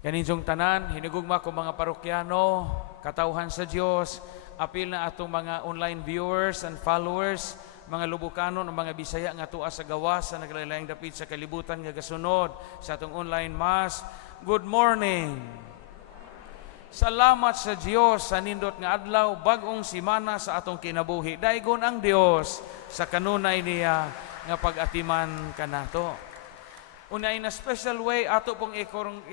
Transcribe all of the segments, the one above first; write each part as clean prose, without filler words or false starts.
Kaninsong tanan, hinigugma ko mga parokyano, katauhan sa Dios, apil na atong mga online viewers and followers, mga Lubukanon o mga Bisaya nga tuwa sa gawas sa naglalayang dapit sa kalibutan nga gasunod sa atong online mass. Good morning. Salamat sa Dios sa nindot nga adlaw, bag-ong simana sa atong kinabuhi. Daigon ang Dios sa kanunay niya nga pag-atiman kanato. Unay na special way ato pong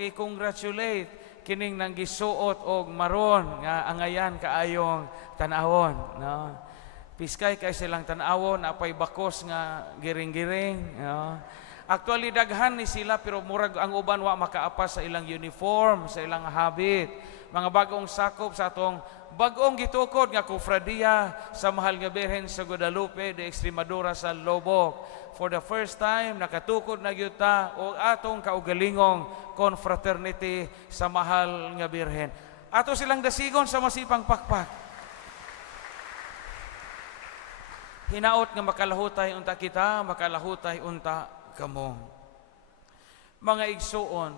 i-congratulate kining nang gisuot og maron nga angayan kaayong tanawon, no? Piskay kay silang tanawon apay bakos nga giring-giring, no? Actually daghan ni sila pero murag ang uban wa makaapas sa ilang uniform, sa ilang habit. Mga bagong sakop sa atong bagong gitukod nga kofradiya sa Mahal nga Birhen sa Guadalupe de Extremadura sa Lobok. For the first time, nakatukod na yuta o atong kaugalingong confraternity sa Mahal nga Birhen. Ato silang dasigon sa masipang pakpak. Hinaot nga makalahutay unta kita, makalahutay unta kamo. Mga igsuon,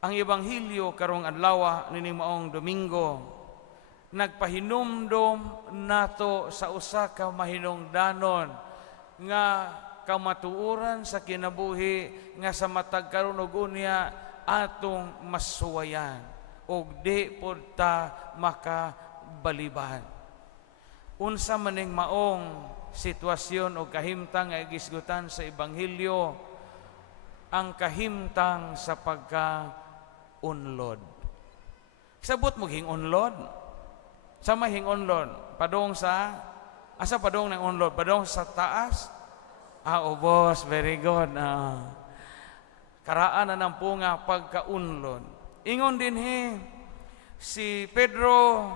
ang Ebanghelyo karong adlaw nining maong Domingo, nagpahinumdom nato sa usa ka mahinungdanon nga kamatuoran sa kinabuhi nga sa matag karon ug unya atong masuwayan ug di pod ta makabaliban. Unsa maning maong sitwasyon o kahimtang nga gisgutan sa Ebanghelyo, ang kahimtang sa pagka-unlod. Sabot mo hingunlod? Sa mahingunlod? Padong sa asa padong ng unlod? Padong sa taas? Ubos, very good. Karaan na ng punga pagkaunlod. Ingon din si Pedro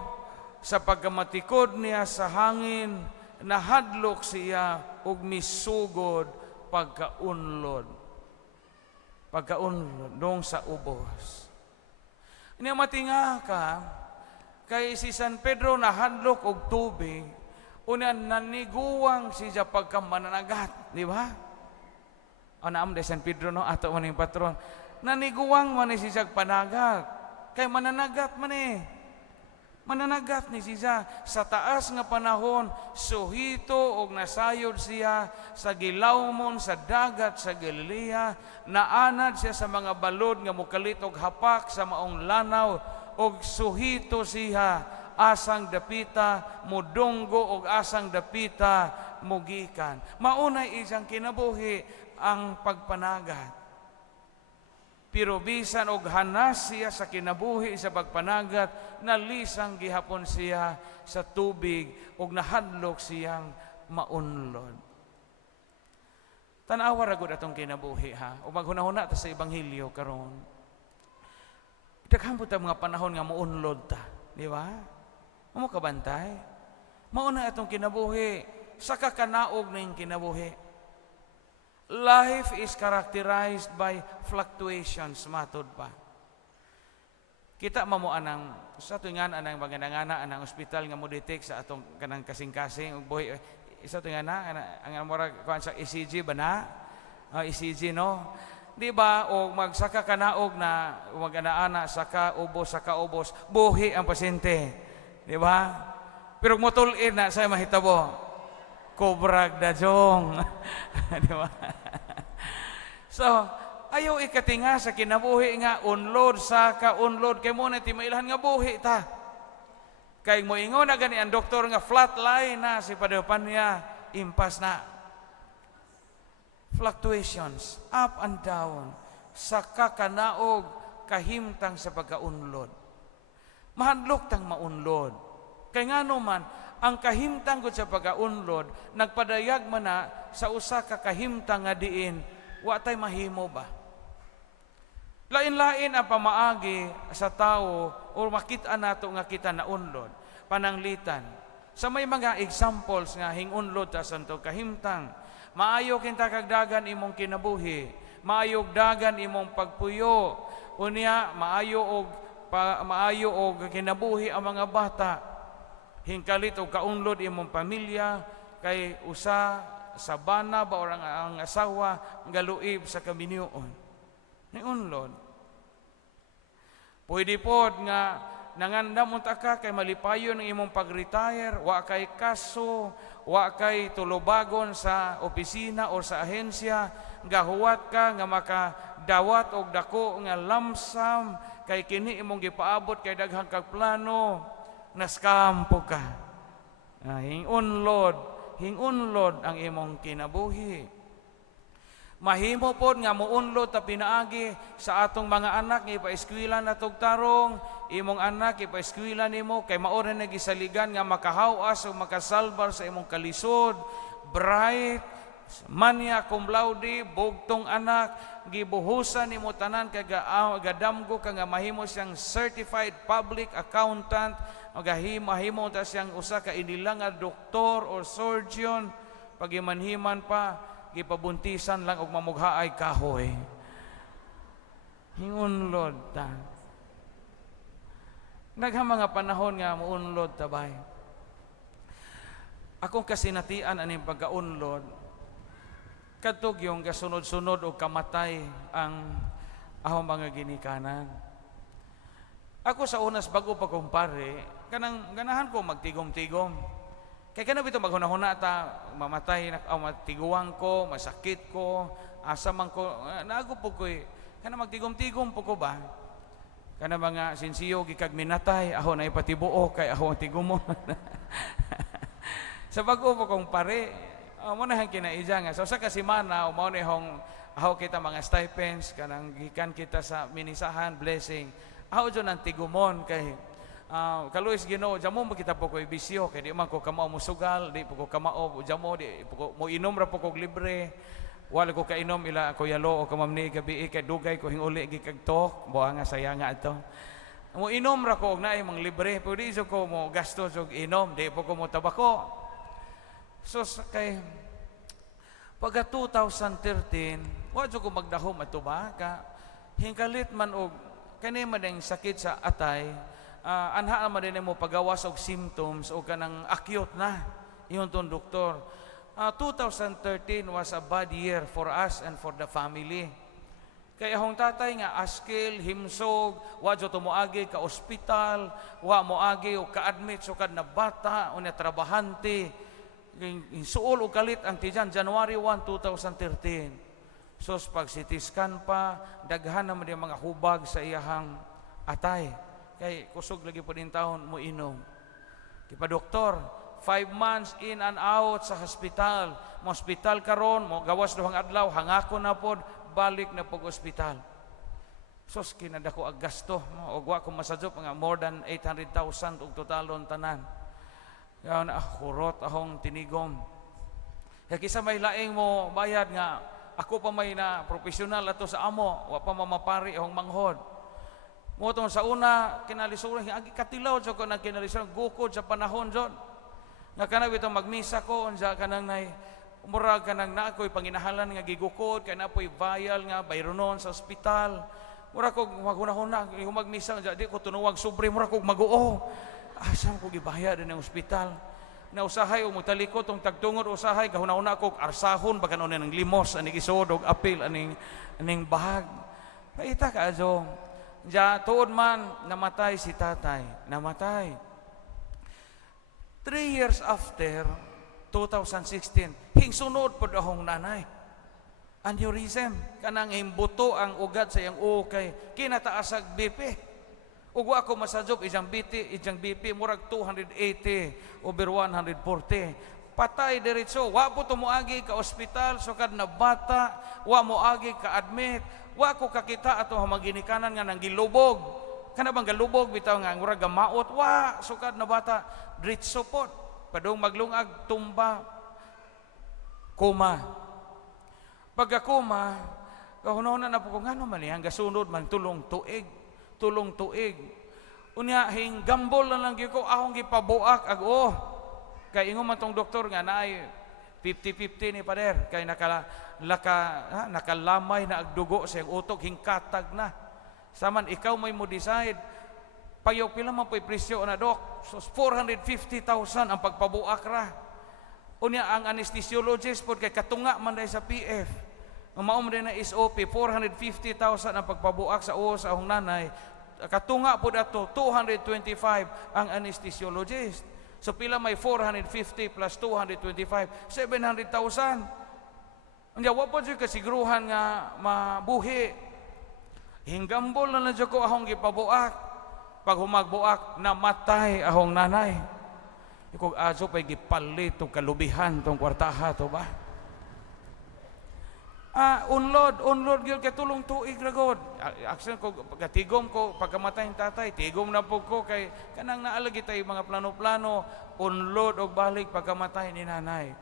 sa pagkamatikod niya sa hangin, nahadlok siya ug misugod pagkaunlod. Pagkaunlod dong sa ubos. Niya matinga ka kay si San Pedro nahadlok og tubig. Una naniguwang siya pagkamananagat, di ba? Naam de San Pedro no ato man ning patron. Naniguwang man ni siya panagat. Kay mananagat man Mananagat ni siya sa taas nga panahon, suhito og nasayod siya sa gilawmon sa dagat sa Galilea, naanad siya sa mga balod nga mukalit og hapak sa maong lanaw og suhito siya asang dapita mudunggo og asang dapita mugikan. Maunay isang kinabuhi ang pagpanagat. Pero bisan og hanas siya sa kinabuhi sa pagpanagat, nalisang gihapon siya sa tubig og nahadlok siyang maunlod. Tanawa ra gud atong kinabuhi ha. O maghunahuna ta sa Ebanghelyo karon. Daghan pud ta mga panahon nga maunlod ta, di ba? Amo kabantay. Mauna atong kinabuhi sa kakanaog ning kinabuhi. Life is characterized by fluctuations, matod pa. Kita mamuan ang sa tuingan anang magandangana anang ospital nga modetect sa atong kanang kasing-kasing ug buhi isa tuingana ang murag kuan sa ECG ba na? ECG no. Di ba o magsaka kanaog na magana-ana saka ubos buhi ang pasyente. Di ba? Pero motulin na sa mahitabo. Kobrag dajong. Di ba? So, ayaw ikatinga sa kinabuhi nga unload sa ka-unload kay mo na timailhan nga buhi ta. Kay mo ingon na gani ang doktor nga flat line na si padapan niya impas na. Fluctuations, up and down, sa kakanaog kahimtang sa pagka-unload. Mahadlok tang maunlod. Kay ngano man ang kahimtang gud sa pagka-unlod nagpadayag man na sa usa ka kahimtang nga diin wa tay mahimo ba. Lain-lain ang pamaagi sa tao o makita nato nga kita na unlod, pananglitan. Sa may mga examples nga hingunlod ta santo kahimtang, maayo kinta kagdagan imong kinabuhi, maayog dagan imong pagpuyo, unya maayo og kinabuhi ang mga bata. Hingkalit og kaunlod imong pamilya kay usa sa bana ba orang ang asawa galuib sa kaminyoon. Ni unlod. Pwede pod nga nangandam unta ka kay malipayon ang imong pag-retire, wa kay kaso, wa kay tulubagon sa opisina o sa ahensya, gahuwat ka nga makadawat og dako nga lamsam kay kini imong gipaabot kay daghang kag plano, na-scam po ka. Hingunlod ang imong kinabuhi. Mahimo pod nga muunlod ta pinaagi sa atong mga anak nga ipaeskwilan natog tarong, imong anak ipaeskwilan nimo kay mao ra nagisaligan nga makahawas o makasalbar sa imong kalisod, bright, mania cum laude, bugtong anak, gibuhusan nimo tanan kay gadamgo ka nga mahimo siyang certified public accountant, mahimo ta siyang usa ka inilang nga doktor or surgeon, pagimanhiman pa gipabuntisan lang og mamughaay kahoy. Hingunlod ta. Naghang mga panahon nga muunlod ta bay. Akong kasinatian aning pagkaunlod, kadtog yung kasunod-sunod o kamatay ang ahong mga ginikanan. Ako sa unas bago pa kumpare, kanang ganahan ko magtigom-tigom. Kaya kanang bito maghuna-huna ta, mamatay, matiguang ko, masakit ko, asamang ko, naago po ko kanang magtigom-tigom po ko ba? Kanang mga sinsiyo, gikag minatay, aho na ipatibuo, kay aho ang tigumon. Sa bago po kong pare, mo na hang kinaidya nga. So sa kasimana, mo na hong aho kita mga stipends, kanang gikan kita sa minisahan, blessing. Aho dyan ang tigumon, kay kaluis Ginoo, jamo mo kita po ko ibisyo, kay di man ko kamao musugal, di po ko kamao jamo, di po ko mo inom ra po ko libre. Wala ko kainom ila ko yalo o kamamni gabi kay dugay ko hinguli gikagtok, buha nga saya nga ato. Mo inom ra ko og naay mga libre, pero di ko mo gasto og inom, di po ko mo tabako. So kay pagka 2013, wa ko magdahom ato ba ka hingkalit man og kani man ang sakit sa atay. Anha naman din mo pagawas og symptoms o kanang acute na iyon tong doktor. 2013 was a bad year for us and for the family. Kaya akong tatay nga askil, himsog, wa jo tumuagi ka ospital, wa moagi o ka-admit so kad na bata o na trabahante. Suol o kalit ang tiyan January 1, 2013. So pag CT scan pa, daghan naman yung mga hubag sa iyahang atay. Kay kusog lagi po din taon mo inom. Kipa doktor, 5 months in and out sa hospital. Mo hospital karon, mo gawas duhang adlaw, hangako na pod, balik na pag hospital. Sos kinadako ag gasto, og wa ko masajop nga more than 800,000 og totalon tanan. Yaw na hurot ahong tinigom. Kaya kisa may laing mo bayad nga ako pa may na profesional ato sa amo, wa pa mamapari ahong manghod. Motong sa una kinalisura agi katilaw jud ko nang kinalisura gukod sa panahon jud. Nga kana bitaw magmisa ko unsa kanang nay murag kanang na ako'y panginahalan nga gigukod kay na po'y vial nga bayronon sa ospital. Mura ko maghunahuna yung magmisa di ko tunuwag sobre mura ko maguo. Asam ko gibaya din ang ospital. Na usahay o mutalikot tong tagtungod usahay kahuna-una ko arsahon baka noon ng limos aning isod og apil aning bahag. Paita ka ajo. Ja tuod man namatay si tatay, namatay. 3 years after 2016, hingsunod pod ahong nanay. Aneurysm kanang himbuto ang ugat sa iyang ukay kinataasag BP. Ug wa ko masajob ijang BP murag 280 over 140. Patay diretso, wa po tumuagi ka ospital sukad na bata, wa moagi ka admit. Wa ko kakita ato maginikanan nga nang gilubog. Kana bang galubog bitaw nga murag gamaot, wa sukad na bata diretso pod. Padung maglungag tumba koma. Pagka-koma, kahunahunan na po ko ngano man hangga sunod man tulong tuig. Unya hinggambol na lang gyud ko ahong gipabuak ag kay ingon man tong doktor nga naay 50-50 ni pader kay nakalamay na agdugo sa iyang utok hingkatag na. Saman ikaw may mo decide payo pila man po'y presyo na dok. So 450,000 ang pagpabuak ra. Unya ang anesthesiologist pod kay katunga man dai sa PF. Ang mao man na SOP 450,000 ang pagpabuak sa sa ahong nanay katunga po dato 225 ang anesthesiologist. So pila may 450 plus 225, 700,000. Unya wa po jud kasigruhan nga mabuhi. Hinggambol na jud ko ahong gipabuak. Pag humagbuak, namatay ahong nanay. Ikog aso pa'y gipalit o kalubihan tong kwartaha to ba? Unlod gyud katulong tuig ragod. Action ko pagkatigom ko pagkamatay ng tatay, tigom na po ko kay kanang naalagi tay mga plano-plano, unlod og balik pagkamatay ni nanay.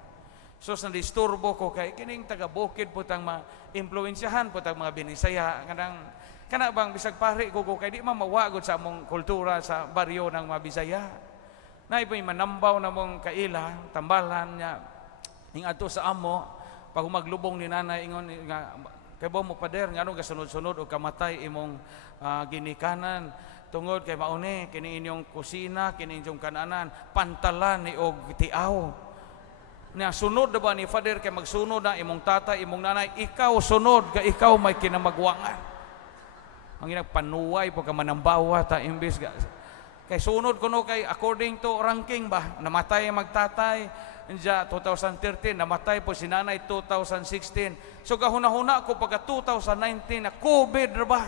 So sa disturbo ko kay kining taga bukid putang ma-impluwensyahan putang mga Binisaya kana bang bisag pare ko kay di mawagod sa among kultura sa baryo ng mga Bisaya. Nay po'y manambaw na mong kaila, tambalan niya ning adto sa amo. Pag maglubong ni nanay ingon nga kay mo pader ngano gasunod-sunod o kamatay imong ginikanan tungod kay mauni kini inyong kusina kini inyong kananan pantalan ni og tiaw na sunod ba ni father kay magsunod na imong tatay imong nanay ikaw sunod kay ikaw may kinamagwangan ang ginagpanuway pag manambawa ta imbis kay sunod kuno kay according to ranking ba namatay ang magtatay. Diya 2013 namatay po si nanay 2016. So gahuna-huna ko pagka 2019 na COVID ra ba?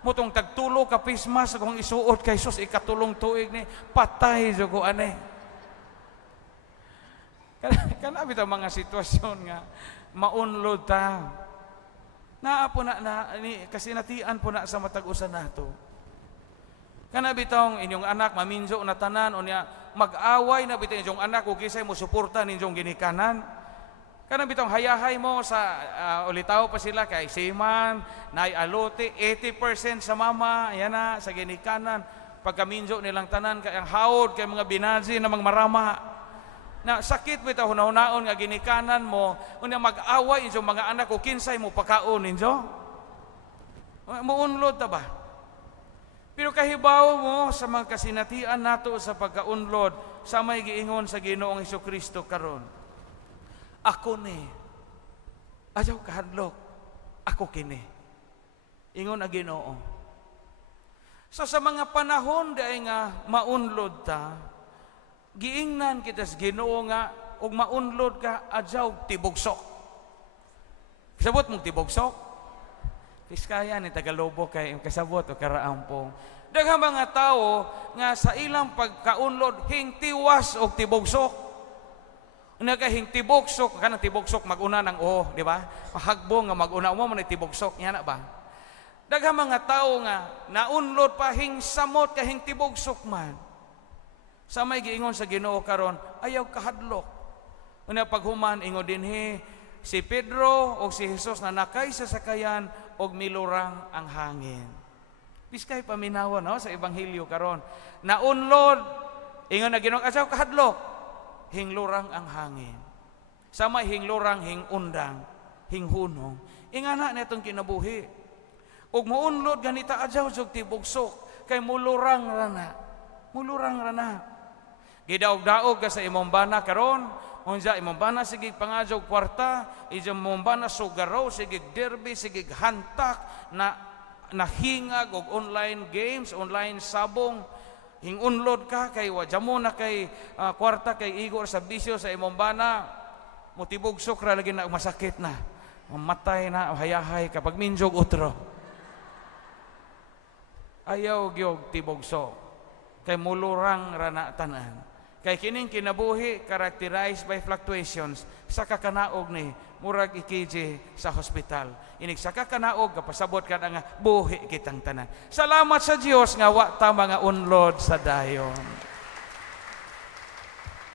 Mutong tagtulo ka pismas kung isuot kay sus ikatulong tuig ni patay jud ko ani. Kana bitaw mga sitwasyon nga maunlod ta. Naa po na ni kasinatian po na sa matag-usan nato. Kana bitong inyong anak maminjo na tanan unya mag-away na bitong inyong anak ug kisay mo suporta ninyong ginikanan. Kana bitong hayahay mo sa ulitaw pa sila kay siman, nay alote 80% sa mama, yan na sa ginikanan. Pagkaminjo nilang tanan kay ang haod kay mga binazi na marama. Na sakit bitaw hunahon nga ginikanan mo unya mag-away inyong mga anak ug kinsay mo pakaon ninyo. Muunlod ta ba? Pero kahibaw mo sa mga kasinatian nato sa pagkaunlod sa may giingon sa Ginoong Hesukristo karon. Ako ni, ayaw kahadlok, ako kini. Ingon ang Ginoo. So sa mga panahon dahil nga maunlod ta, giingnan kita sa Ginoo nga, og maunlod ka, adyaw tibugsok. Sabot mong tibugsok? Piskaya ni Tagalobo kay kasabot o karaampong. Daghang mga tao nga sa ilang pagkaunlod hingtiwas og tibugsok. Una ka hingtibugsok kana tibugsok maguna ng di ba? Mahagbong nga maguna mo man tibugsok yana ba? Daghang mga tao nga naunlod pa hingsamot ka hingtibugsok man. Sa may giingon sa Ginoo karon, ayaw kahadlok. Una paghuman ingon dinhi si Pedro o si Jesus na nakay sa sakayan og milurang ang hangin. Biskay paminawan no, sa Ebanghelyo karon. Naunlod, ingon na Ginoo asaw kahadlok, hinglurang ang hangin. Sama hinglurang, hingundang, hinghunong. Ingana na itong kinabuhi. Og muunlod ganita adyaw jud tibugsok kay mulurang rana. Mulurang rana. Gidaog-daog ka sa imong bana karon, unja imong bana sige pangadyaw kwarta, imong bana sugaraw sige derby sige hantak na nahingag og online games, online sabong, hingunlod ka kay wadya mo na kay kwarta kay igor sa bisyo sa imong bana, mutibugsok ra lagi na masakit na. Mamatay na hayahay kapag minjog utro. Ayaw gyud tibugsok kay mulurang rana tanan. Kay kining kinabuhi characterized by fluctuations sa kakanaog ni murag ikiji sa hospital. Inig sa kakanaog kapasabot ka nga buhi kitang tanan. Salamat sa Dios nga wa ta mga unlod sa dayon.